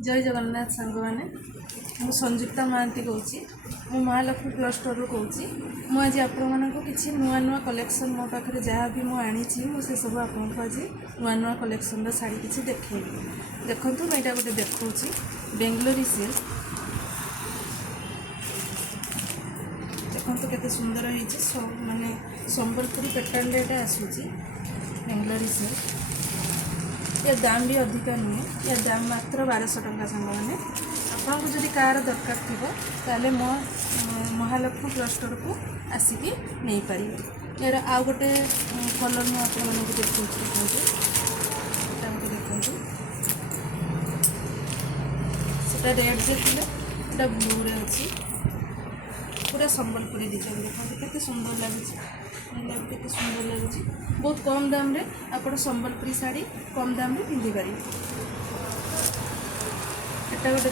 जय जगन्नाथ सांग मैंने मु संजुक्ता महांती कौच महालक्ष्मी क्लॉथ स्टोर रू कौच मुझ आपण किसी नुआ नुआ कलेक्शन मो पाखे जहाँ भी मुझे मुझे सब आपको आज नुआ नुआ कलेक्शन शाड़ी किसी देखे देखूँ मुझे यहाँ गोटे देखा बेंगलोरी सिल्क देखो केते सुंदर हो माने संबलपुरी पैटर्न रे आसूची बेंगलोरी सिल्क या दाम भी अधिका नुहे या दाम मात्र 1200 टंका सांग मैंने आपको जदि कार दरकार थी ताले मो महालक्ष्मी क्लॉथ स्टोर को आसिकी नहीं पारे। यार आउ गोटे कलर मुझे आपको देखो देखते रेड जे थे ब्लू रे अच्छी पूरा संबलपुरी डिजाइन देखते केते सुंदर लगे केते सुंदर लगे बहुत कम दाम रे आपण संबलपुरी साड़ी कम दाम रे पिंधि पारे। एटा गोटे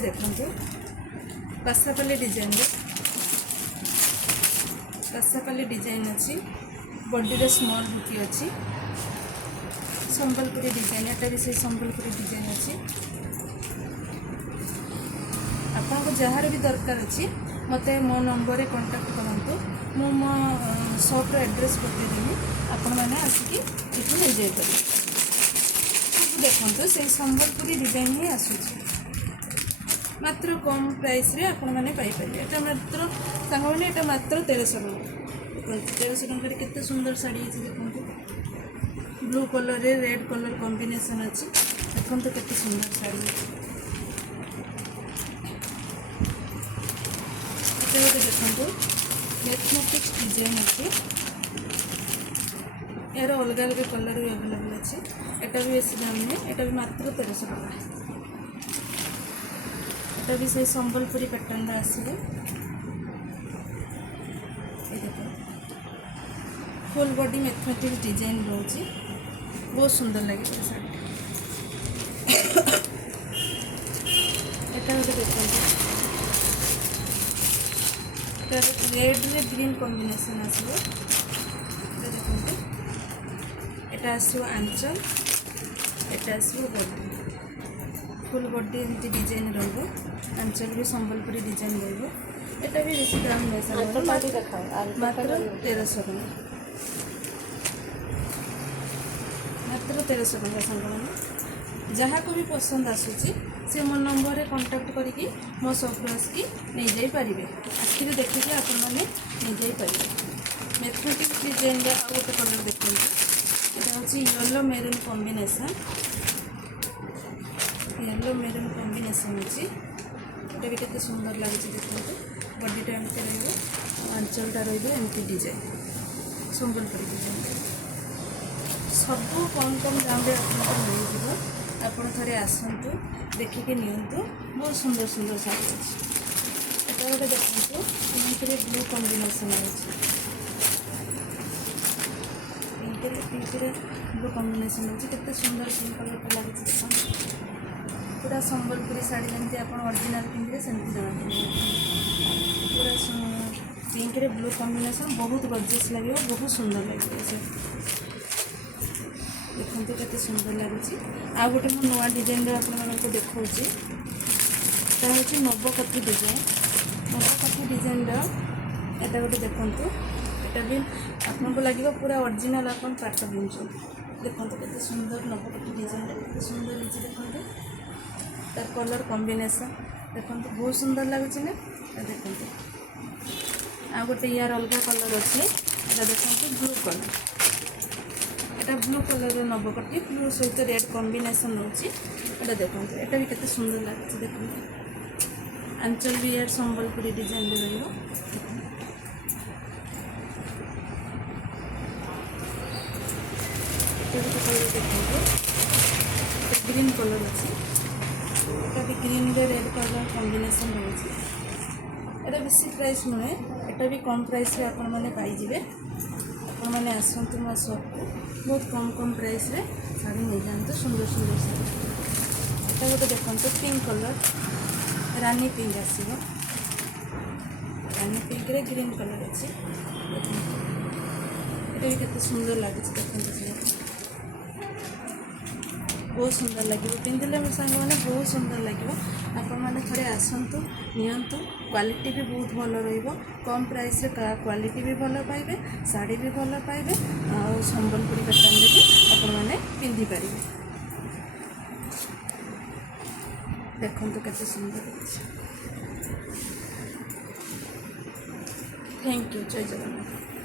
देखते पासापाली डिजाइन अच्छी बॉडी रे स्मॉल बुटी अच्छी संबलपुरी डिजाइन एटा भी से संबलपुरी डिजाइन अच्छी आपको जार भी दरकार अच्छी मत मो नंबर कांटेक्ट करूँ मु मो शॉप एड्रेस बतेदेवी आपण मैंने आसिकी ये नहीं जापर देखो से संबलपुरी डिजाइन ही आसूँ मात्र कम प्राइस रे आपण मैंने पाइपर एटा मात्र सांग मैंने एटा मात्र 1300 टଙ୍କା 1300 टंका केते सुंदर साड़ी है देखो ब्लू कलर रे रेड कलर कॉम्बिनेशन अच्छी देखो केते सुंदर साड़ी देखो मैथमेटिक्स डिजाइन अच्छी यार अलग अलग कलर भी अवेलेबल अच्छे एटा भी बेसी दाम नहीं एटा भी मात्र 1300 टଙ୍କା एटा भी से संबलपुरी पैटर्न आसवे फुल बॉडी मैथमेटिक्स डिजाइन रोचे बहुत सुंदर लगे साड़ी एटा गोटे देखते रेड रे ग्रीन कॉम्बिनेशन आसो देखते एटा आसो आंचल एटा आसो बॉडी फुल बॉडी एमती डिजाइन रही आंचल भी संबलपुरी डिजाइन रही एटा भी बेसी दाम नहीं मात्र 1300 टଙ୍କା मात्र 1300 टଙ୍କା सांग मैंने जहाँ को भी पसंद आसूची से मो नंबर कांटेक्ट करके मो शॉप आसिकी नहीं जाई पारिबे आसिक देखिए आपण मैंने नहीं जाई पारिबे। मैथमेटिक्स डिजाइन रे आउ गोटे कलर देखते यहाँ हूँ येलो मेरून कॉम्बिनेशन अच्छी ये भी केते सुंदर लगे देखते बॉडीटा एमती रंचलटा रमती डिजाइन संबलपुरी डिजाइन सब कम कम दाम मिल आपड़ थे आसतु देखिके नियंतु बहुत सुंदर सुंदर साड़ी अच्छी एटा गोटे देखो pink blue combination pink blue combination अच्छी केते सुंदर पिंक कलर लगे पूरा संबलपुरी साड़ी जमी आप ओरिजिनल पिंधे सेमती जमा पूरा पिंक रे ब्लू कॉम्बिनेशन बहुत गर्जियस लगे बहुत सुंदर लगे से देखते केते सुंदर लगे। आ गोटे मो नुआ डिजाइन आपको देखा हूँ नवकथी डिजाइन एटा गोटे देखु एटा भी आपको लगे पूरा ओरिजिनल आप पाट बुझुं देखते केते सुंदर नवकथी डिजाइन केते सुंदर है देखते तार कलर कॉम्बिनेशन देखो बहुत सुंदर लगुच ना देखते आ गोटे यार अलग कलर अच्छे देखते ब्लू कलर एटा ब्लू कलर नवकटी ब्लू सहित रेड कॉम्बिनेशन रोचे एटा देखते एटा भी केते सुंदर लगे देखते आंचल भी यार संबलपुरी डिजाइन रही ग्रीन कलर अच्छी भी ग्रीन रे रेड कलर कॉम्बिनेशन रोचे एटा बेसी प्राइस नुहे एटा भी कम प्राइस रे आपण माने पाइजिबे आपण माने आसंतु मो शॉप को बहुत कम प्राइस रे साड़ी नहीं जाते सुंदर सुंदर साड़ी एटा गोटे देखते पिंक कलर रानी पिंक आसो रानी पिंक रे ग्रीन कलर अच्छी ये भी केते सुंदर लगे देखते बहुत सुंदर लगे पिंधिले मो सांग मैंने बहुत सुंदर लगे आपण मैंने थे आसतु नियंतु क्वालिटी भी बहुत भल रम प्राइस क्वालिटी भी भल पाइबे शाढ़ी भी भल पाइबे और संबलपुरी पैटर्न भी आपण मैंने पिंधिपर देखो केते सुंदर थैंक यू जय जगन्नाथ।